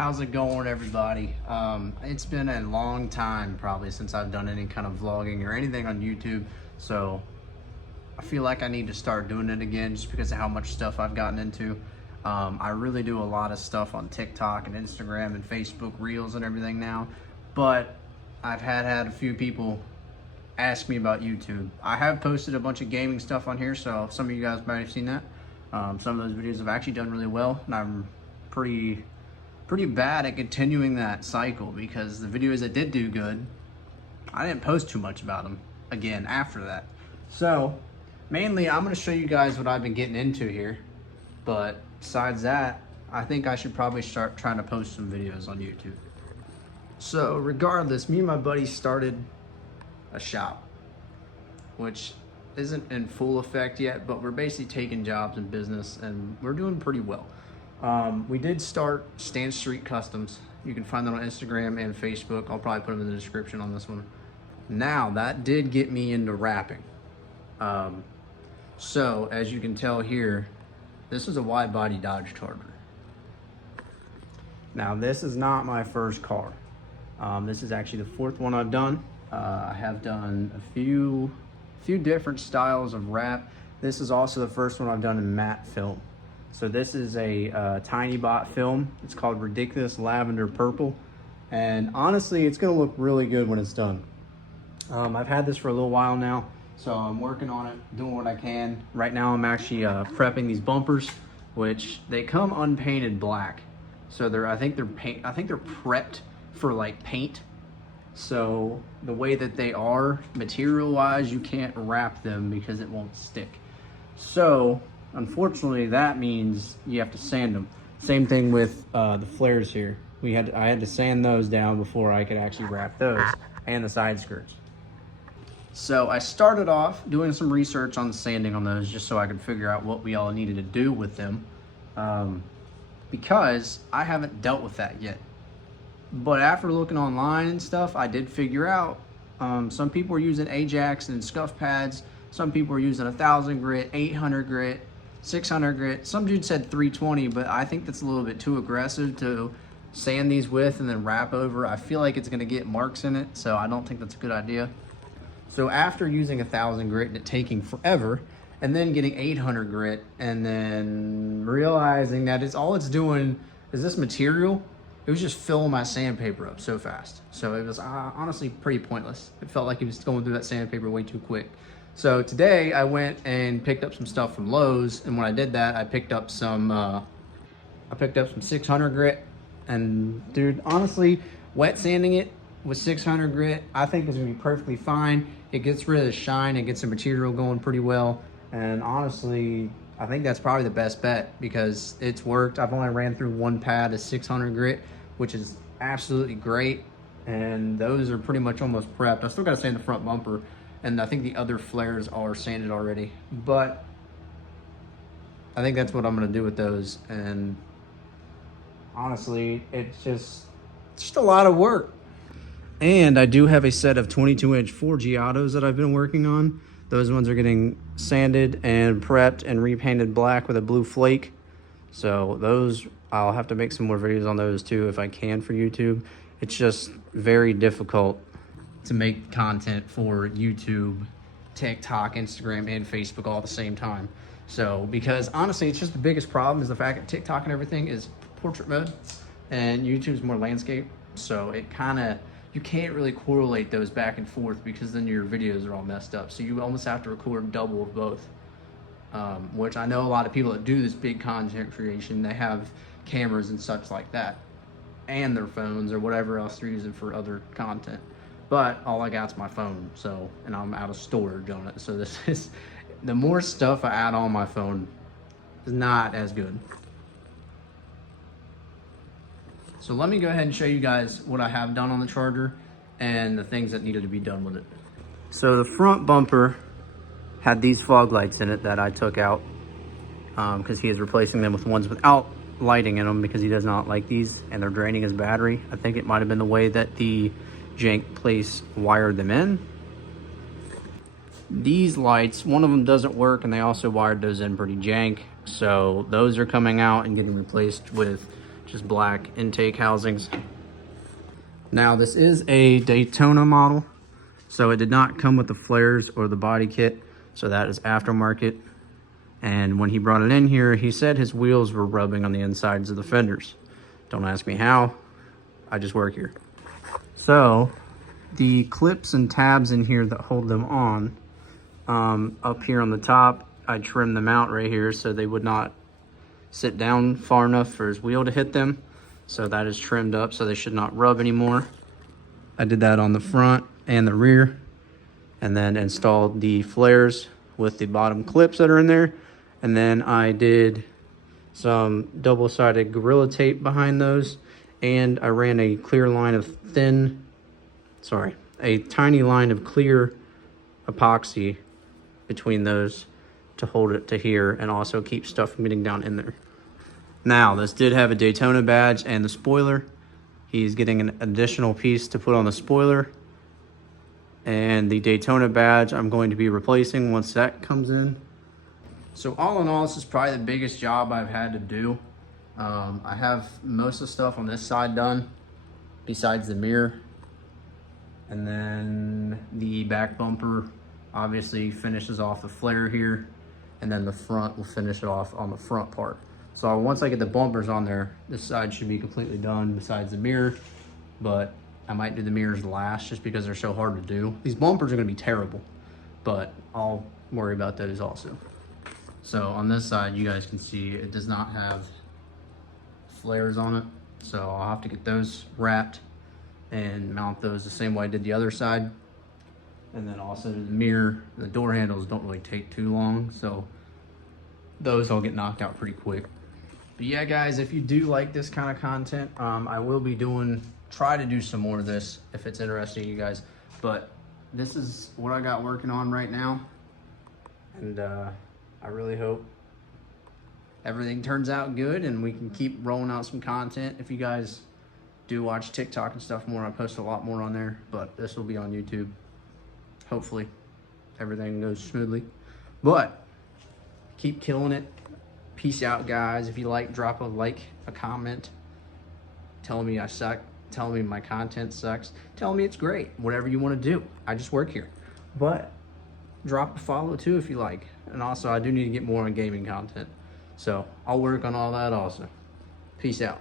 How's it going, everybody? It's been a long time probably since I've done any kind of vlogging or anything on YouTube, so I feel like I need to start doing it again just because of how much stuff I've gotten into. I really do a lot of stuff on TikTok and Instagram and Facebook Reels and everything now, but I've had a few people ask me about YouTube. I have posted a bunch of gaming stuff on here, so some of you guys might have seen that. Some of those videos have actually done really well, and I'm pretty bad at continuing that cycle because the videos that did do good, I didn't post too much about them again after that. So mainly I'm going to show you guys what I've been getting into here, but besides that, I think I should probably start trying to post some videos on YouTube. So regardless, me and my buddy started a shop, which isn't in full effect yet, but we're basically taking jobs in business and we're doing pretty well. We did start Stancestreet.customs. You can find that on Instagram and Facebook. I'll probably put them in the description on this one. Now, that did get me into rapping. So, as you can tell here, this is a wide-body Dodge Charger. Now, this is not my first car. This is actually the fourth one I've done. I have done a few different styles of rap. This is also the first one I've done in matte film. So this is a tiny bot film. It's called Ridiculous Lavender Purple. And honestly, it's gonna look really good when it's done. I've had this for a little while now, so I'm working on it, doing what I can. Right now I'm actually prepping these bumpers, which they come unpainted black. So I think they're prepped for like paint. So the way that they are, material-wise, you can't wrap them because it won't stick. So unfortunately, that means you have to sand them. Same thing with the flares here. I had to sand those down before I could actually wrap those, and the side skirts. So I started off doing some research on the sanding on those just so I could figure out what we all needed to do with them, because I haven't dealt with that yet. But after looking online and stuff, I did figure out some people are using Ajax and scuff pads. Some people are using 1,000 grit, 800 grit, 600 grit. Some dude said 320, but I think that's a little bit too aggressive to sand these with and then wrap over. I feel like it's gonna get marks in it, so I don't think that's a good idea. So after using 1,000 grit and it taking forever, and then getting 800 grit, and then realizing that all it's doing is this material, it was just filling my sandpaper up so fast. So it was honestly pretty pointless. It felt like it was going through that sandpaper way too quick. So today I went and picked up some stuff from Lowe's, and when I did that, I picked up some 600 grit. And dude, honestly, wet sanding it with 600 grit, I think is gonna be perfectly fine. It gets rid of the shine, it gets the material going pretty well. And honestly, I think that's probably the best bet because it's worked. I've only ran through one pad of 600 grit, which is absolutely great. And those are pretty much almost prepped. I still gotta sand the front bumper, and I think the other flares are sanded already. But I think that's what I'm gonna do with those. And honestly, it's just a lot of work. And I do have a set of 22-inch 4G autos that I've been working on. Those ones are getting sanded and prepped and repainted black with a blue flake. So those, I'll have to make some more videos on those too if I can for YouTube. It's just very difficult to make content for YouTube, TikTok, Instagram, and Facebook all at the same time. So, because honestly, it's just the biggest problem is the fact that TikTok and everything is portrait mode and YouTube's more landscape. So it you can't really correlate those back and forth because then your videos are all messed up. So you almost have to record double of both, which I know a lot of people that do this big content creation, they have cameras and such like that, and their phones or whatever else they're using for other content. But all I got's my phone, so, and I'm out of storage on it. So this is, the more stuff I add on my phone is not as good. So let me go ahead and show you guys what I have done on the Charger and the things that needed to be done with it. So the front bumper had these fog lights in it that I took out because he is replacing them with ones without lighting in them because he does not like these and they're draining his battery. I think it might have been the way that the jank place wired them in. These lights, one of them doesn't work and they also wired those in pretty jank. So those are coming out and getting replaced with just black intake housings. Now this is a Daytona model, so it did not come with the flares or the body kit, so that is aftermarket. And when he brought it in here, he said his wheels were rubbing on the insides of the fenders. Don't ask me how, I just work here. So the clips and tabs in here that hold them on, up here on the top, I trimmed them out right here so they would not sit down far enough for his wheel to hit them. So that is trimmed up so they should not rub anymore. I did that on the front and the rear, and then installed the flares with the bottom clips that are in there. And then I did some double-sided Gorilla Tape behind those, and I ran a clear line of a tiny line of clear epoxy between those to hold it to here and also keep stuff from getting down in there. Now, this did have a Daytona badge and the spoiler. He's getting an additional piece to put on the spoiler. And the Daytona badge I'm going to be replacing once that comes in. So all in all, this is probably the biggest job I've had to do. I have most of the stuff on this side done, besides the mirror. And then the back bumper obviously finishes off the flare here. And then the front will finish it off on the front part. So once I get the bumpers on there, this side should be completely done besides the mirror. But I might do the mirrors last just because they're so hard to do. These bumpers are gonna be terrible, but I'll worry about those also. So on this side, you guys can see it does not have flares on it. So I'll have to get those wrapped and mount those the same way I did the other side. And then also the mirror, the door handles don't really take too long. So those all get knocked out pretty quick. But yeah, guys, if you do like this kind of content, I will be try to do some more of this if it's interesting to you guys. But this is what I got working on right now. And I really hope everything turns out good and we can keep rolling out some content. If you guys do watch TikTok and stuff more, I post a lot more on there, but this will be on YouTube. Hopefully everything goes smoothly. But keep killing it. Peace out, guys. If you like, drop a like, a comment. Tell me I suck. Tell me my content sucks. Tell me it's great. Whatever you want to do. I just work here. But drop a follow too if you like. And also, I do need to get more on gaming content. So I'll work on all that also. Peace out.